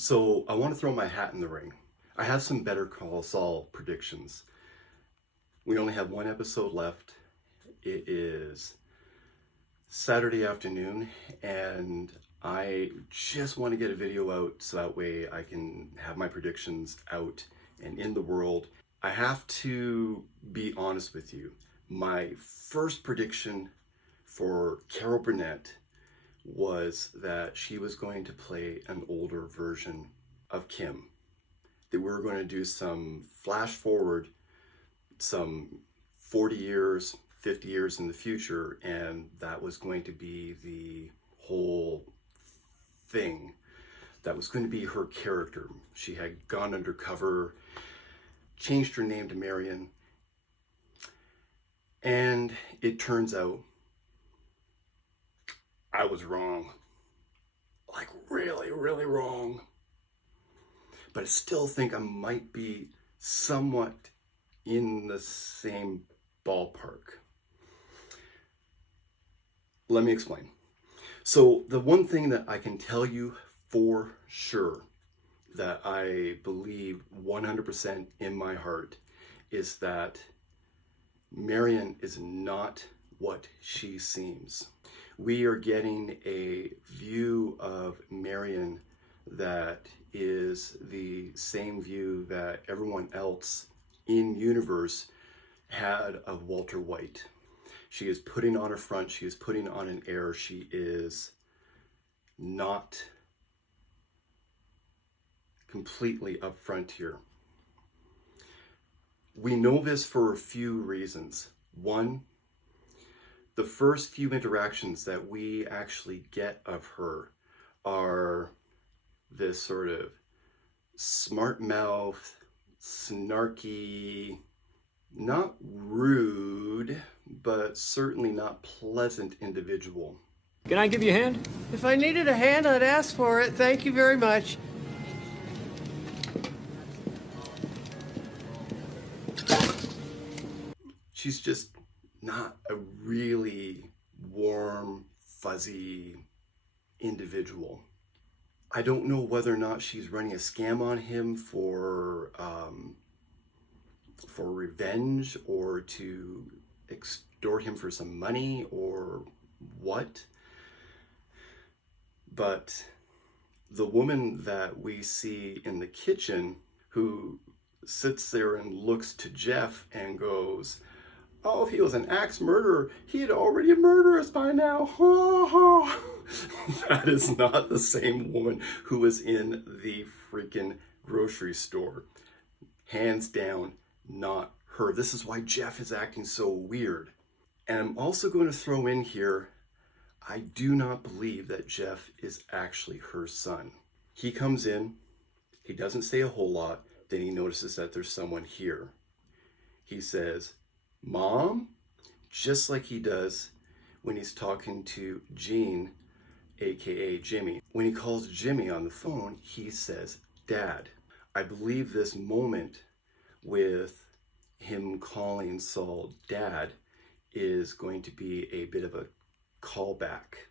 So I want to throw my hat in the ring. I have some Better Call Saul predictions. We only have one episode left. It is Saturday afternoon, and I just want to get a video out so that way I can have my predictions out and in the world. I have to be honest with you. My first prediction for Carol Burnett was that she was going to play an older version of Kim. That we were going to do some flash forward, some 40 years, 50 years in the future, and that was going to be the whole thing. That was going to be her character. She had gone undercover, changed her name to Marion, and it turns out I was wrong. Like really, really wrong. But I still think I might be somewhat in the same ballpark. Let me explain. So the one thing that I can tell you for sure that I believe 100% in my heart is that Marion is not what she seems. We are getting a view of Marion that is the same view that everyone else in universe had of Walter White. She is putting on a front, she is putting on an air, she is not completely upfront here. We know this for a few reasons. One, the first few interactions that we actually get of her are this sort of smart mouth, snarky, not rude, but certainly not pleasant individual. Can I give you a hand? If I needed a hand, I'd ask for it. Thank you very much. She's just not a really warm, fuzzy individual. I don't know whether or not she's running a scam on him for revenge or to extort him for some money or what. But the woman that we see in the kitchen who sits there and looks to Jeff and goes, "Oh, if he was an axe murderer, he'd already murder us by now." Ha ha. That is not the same woman who was in the freaking grocery store. Hands down, not her. This is why Jeff is acting so weird. And I'm also going to throw in here, I do not believe that Jeff is actually her son. He comes in, he doesn't say a whole lot, then he notices that there's someone here. He says, "Mom," just like he does when he's talking to Gene, aka Jimmy. When he calls Jimmy on the phone, he says, "Dad." I believe this moment with him calling Saul Dad is going to be a bit of a callback.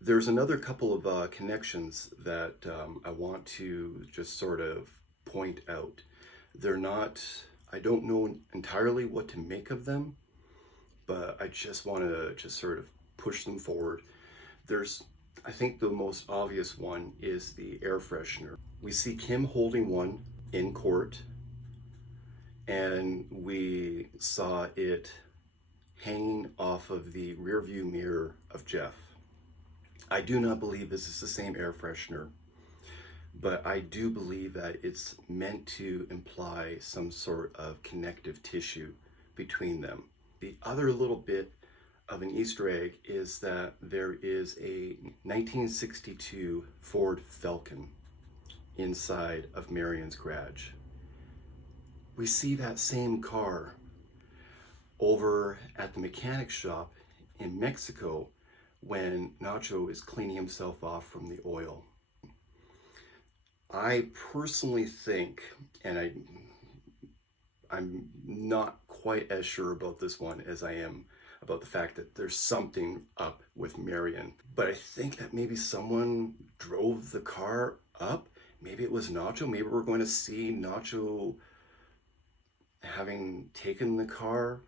There's another couple of connections that I want to just sort of point out. They're not, I don't know entirely what to make of them, but I just want to just sort of push them forward. I think the most obvious one is the air freshener. We see Kim holding one in court, and we saw it hanging off of the rearview mirror of Jeff. I do not believe this is the same air freshener, but I do believe that it's meant to imply some sort of connective tissue between them. The other little bit of an Easter egg is that there is a 1962 Ford Falcon inside of Marion's garage. We see that same car over at the mechanic shop in Mexico when Nacho is cleaning himself off from the oil. I personally think, and I'm not quite as sure about this one as I am about the fact that there's something up with Marion. But I think that maybe someone drove the car up maybe it was Nacho. Maybe we're going to see Nacho having taken the car.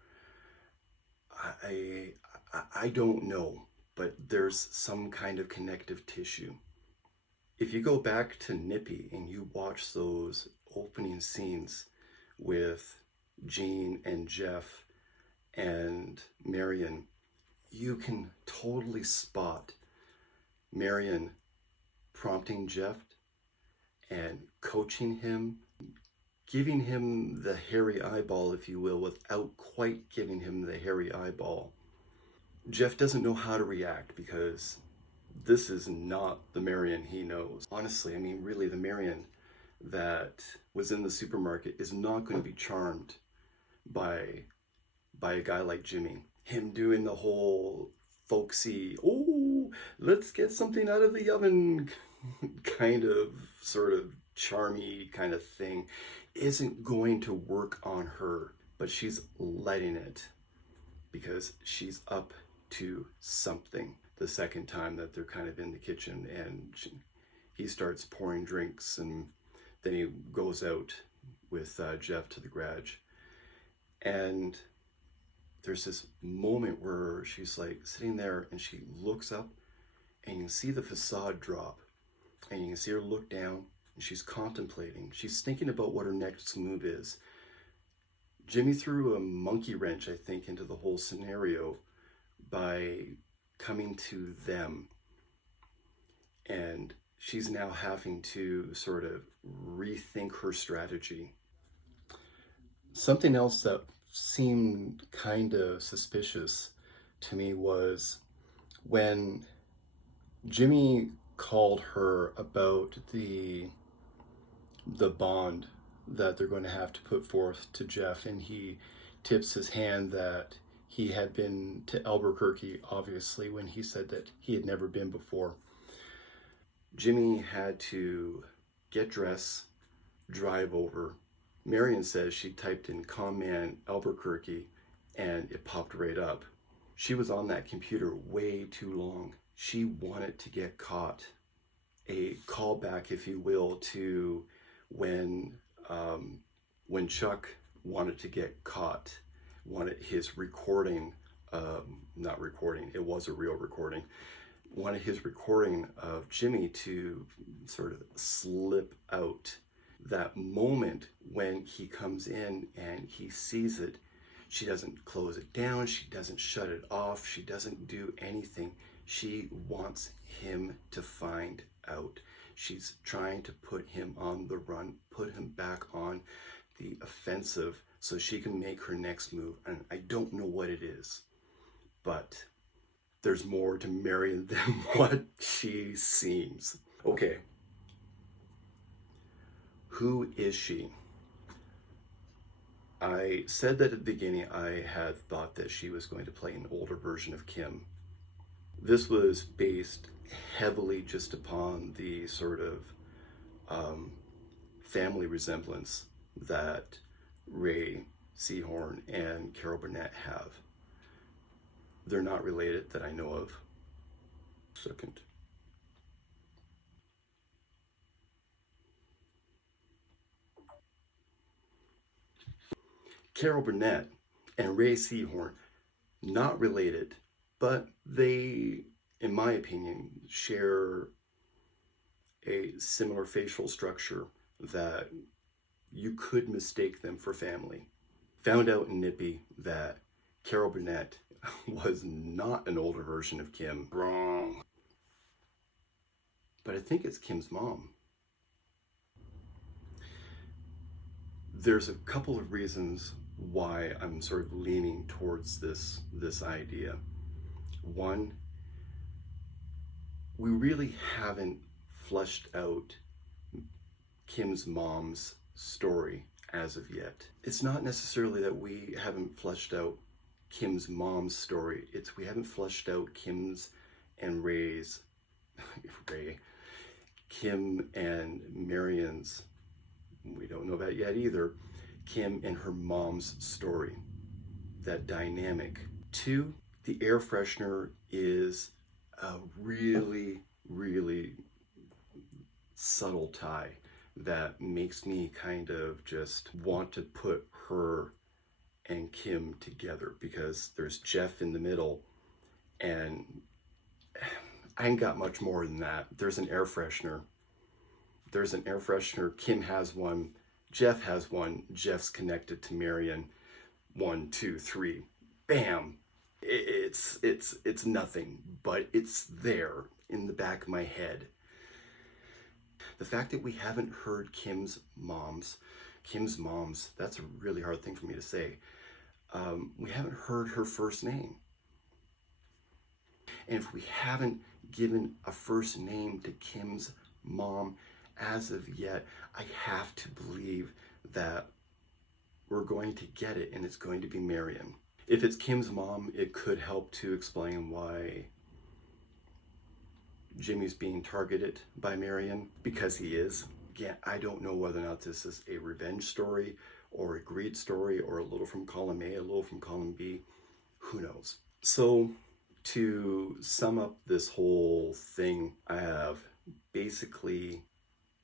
I, I don't know, but there's some kind of connective tissue. If you go back to Nippy and you watch those opening scenes with Jean and Jeff and Marion, you can totally spot Marion prompting Jeff and coaching him, giving him the hairy eyeball, if you will, without quite giving him the hairy eyeball. Jeff doesn't know how to react because this is not the Marion he knows. Honestly, I mean, really, the Marion that was in the supermarket is not going to be charmed by a guy like Jimmy. Him doing the whole folksy, oh, let's get something out of the oven kind of sort of charmy kind of thing isn't going to work on her, but she's letting it because she's up to something. The second time that they're kind of in the kitchen and he starts pouring drinks, and then he goes out with Jeff to the garage, and there's this moment where she's like sitting there and she looks up and you can see the facade drop and you can see her look down and she's contemplating. She's thinking about what her next move is. Jimmy threw a monkey wrench, I think, into the whole scenario by coming to them. And she's now having to sort of rethink her strategy. Something else that seemed kind of suspicious to me was when Jimmy called her about the bond that they're going to have to put forth to Jeff, and he tips his hand that he had been to Albuquerque, obviously, when he said that he had never been before. Jimmy had to get dressed, drive over. Marion says she typed in command Albuquerque and it popped right up. She was on that computer way too long. She wanted to get caught. A callback, if you will, to when Chuck wanted to get caught, wanted his recording, not recording, it was a real recording, wanted his recording of Jimmy to sort of slip out. That moment when he comes in and he sees it, she doesn't close it down, she doesn't shut it off, she doesn't do anything. She wants him to find out. She's trying to put him on the run, put him back on the offensive so she can make her next move. And I don't know what it is, but there's more to Marion than what she seems. Okay. Who is she? I said that at the beginning I had thought that she was going to play an older version of Kim. This was based heavily just upon the sort of family resemblance that Ray Seahorn and Carol Burnett have. They're not related that I know of. Second. Carol Burnett and Ray Seahorn, not related, but they, in my opinion, share a similar facial structure that you could mistake them for family. Found out in Nippy that Carol Burnett was not an older version of Kim. Wrong. But I think it's Kim's mom. There's a couple of reasons why I'm sort of leaning towards this idea. One, we really haven't fleshed out Kim's mom's story as of yet. It's not necessarily that we haven't fleshed out Kim's mom's story. It's we haven't fleshed out Kim's and Ray's, Kim and Marion's, we don't know that yet either, Kim and her mom's story, that dynamic. Two, the air freshener is a really, really subtle tie that makes me kind of just want to put her and Kim together, because there's Jeff in the middle, and I ain't got much more than that. There's an air freshener. There's an air freshener. Kim has one. Jeff has one. Jeff's connected to Marion. 1, 2, 3. Bam. It's nothing, but it's there in the back of my head. The fact that we haven't heard Kim's moms, that's a really hard thing for me to say. We haven't heard her first name. And if we haven't given a first name to Kim's mom as of yet, I have to believe that we're going to get it, and it's going to be Marion. If it's Kim's mom, it could help to explain why Jimmy's being targeted by Marion, because he is. Again, I don't know whether or not this is a revenge story or a greed story or a little from column A, a little from column B. Who knows? So to sum up this whole thing, I have basically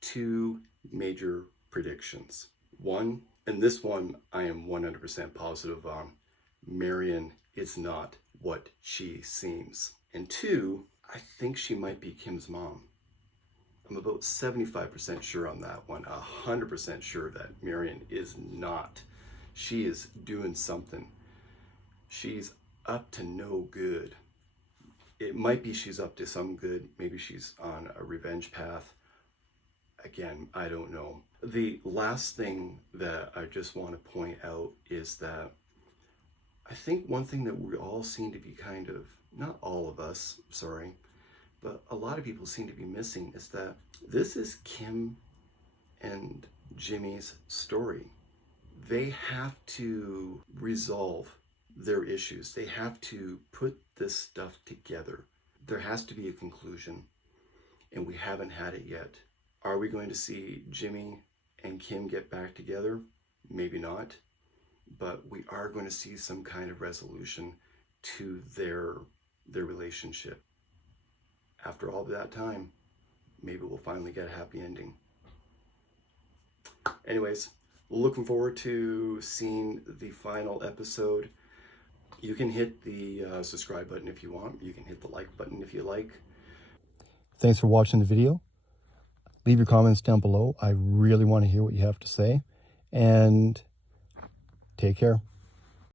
2 major predictions. One, and this one I am 100% positive on, Marion is not what she seems. And 2, I think she might be Kim's mom. I'm about 75% sure on that one. 100% sure that Marion is not. She is doing something. She's up to no good. It might be she's up to some good. Maybe she's on a revenge path. Again, I don't know. The last thing that I just want to point out is that I think one thing that we all seem to be kind of, not all of us, sorry, but a lot of people seem to be missing, is that this is Kim and Jimmy's story. They have to resolve their issues. They have to put this stuff together. There has to be a conclusion, and we haven't had it yet. Are we going to see Jimmy and Kim get back together? Maybe not, but we are going to see some kind of resolution to their relationship. After all that time, maybe we'll finally get a happy ending. Anyways, looking forward to seeing the final episode. You can hit the subscribe button if you want. You can hit the like button if you like. Thanks for watching the video. Leave your comments down below. I really want to hear what you have to say. And take care.